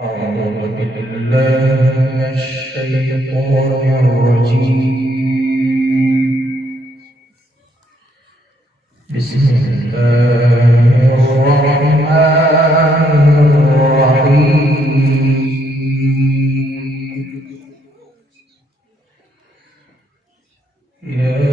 أعوذ بالله من الشيطان الرجيم. بسم الله الرحمن الرحيم. يا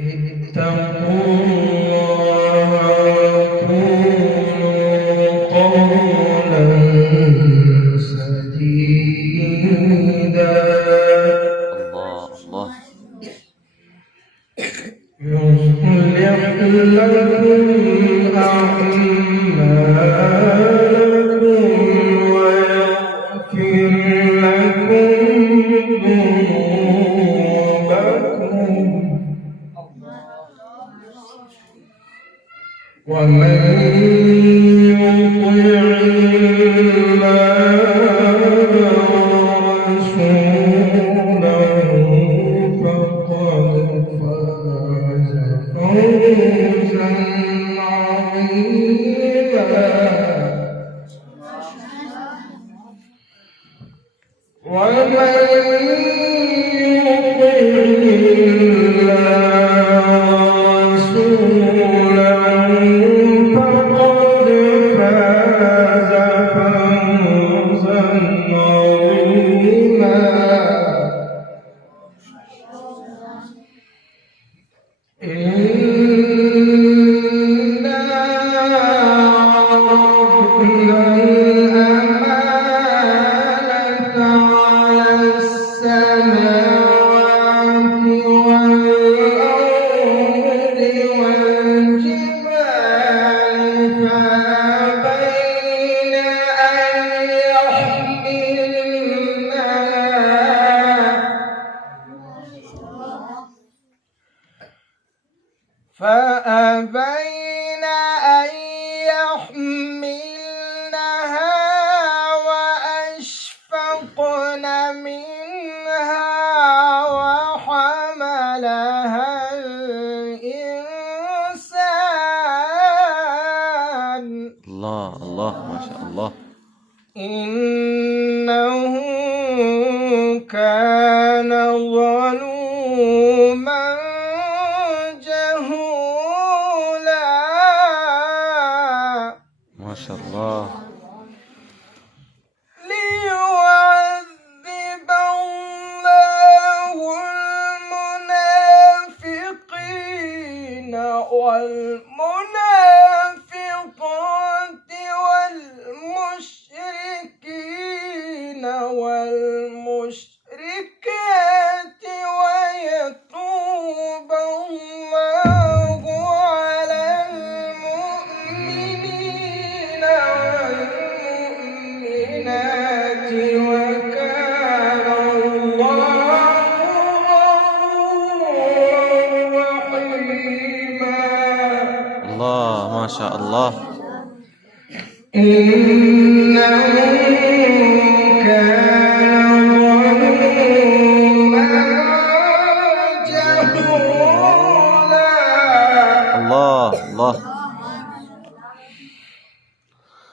اتقوا الله وقولوا قولا سديدا يصلح لكم أعمالكم ويغفر لكم ذنوبكم ومن يطع الله ورسوله فقد فاز فوزا عظيما. ومن فأبين أن يحملنها وأشفقن منها وحملها الإنسان. الله ما شاء الله. إنه كان ظلوما ما شاء الله. ليعذب الله المنافقين والمنافقات والمشركين والمشركات ويتوب الله على المؤمنين والمؤمنات وكان الله غفورا رحيما. الله ما شاء الله. إنه كان ظلوما جهولا. الله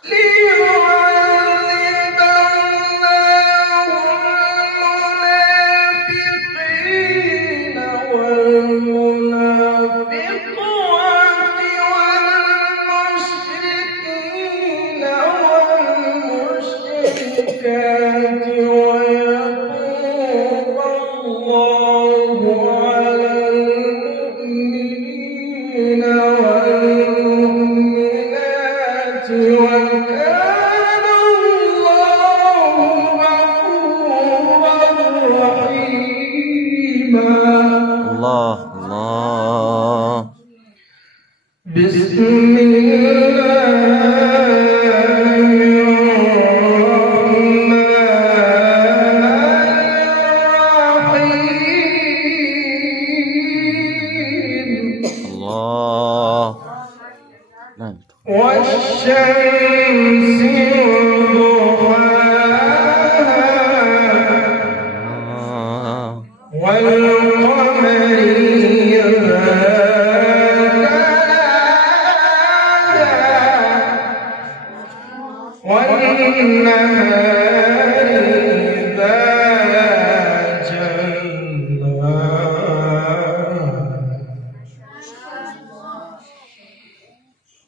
ليعذب الله المنافقين والمنافقات والمشركين والمشركات ويتوب الله على المؤمنين والمؤمنات وكان الله غفورا رحيما. الله بسم الله نعم. والشمس وضحاها والقمر إذا تلاها والنهار إذا جلاها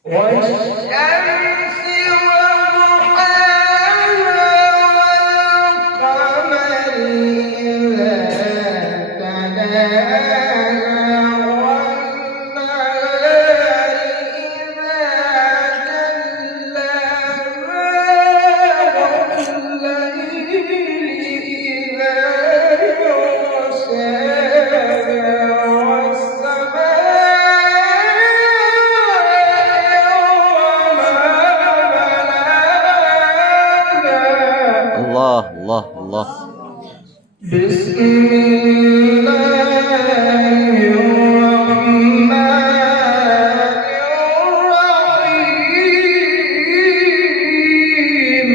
والشمس وضحاها والقمر إذا تلاها والنهار إذا جلاها والليل إذا الله الله الله. بسم الله الرحمن الرحيم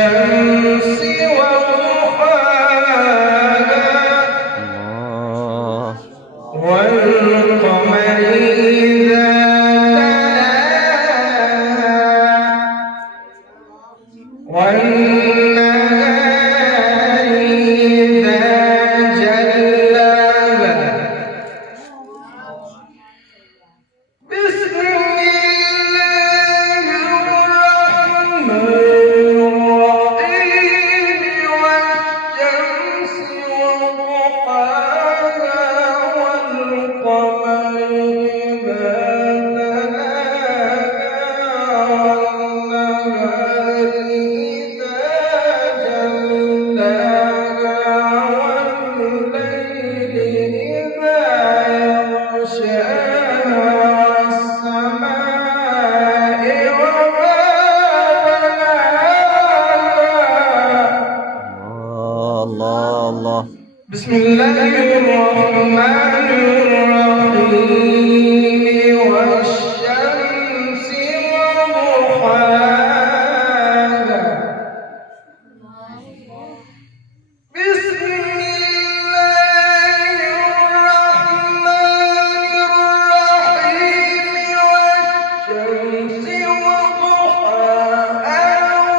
والشمس وضحاها والقمر إذا تلاها والنهار إذا جلاها بسم الله الرحمن الرحيم والشمس وضحاها والقمر إذا تلاها والنهار إذا جلاها والليل إذا يغشاها والسماء وما بناها. الله الله. بسم الله الرحمن الرحيم والشمس وضحاها بسم الله الرحمن الرحيم والشمس وضحاها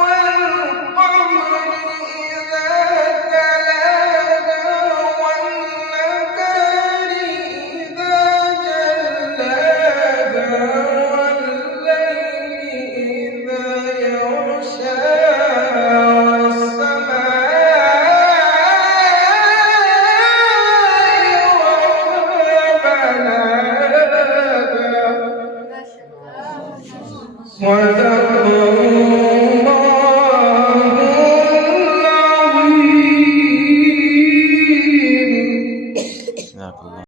والقمر إذا تلاها والنهار إذا جلاها والليل إذا يغشاها والسماء وما بناها.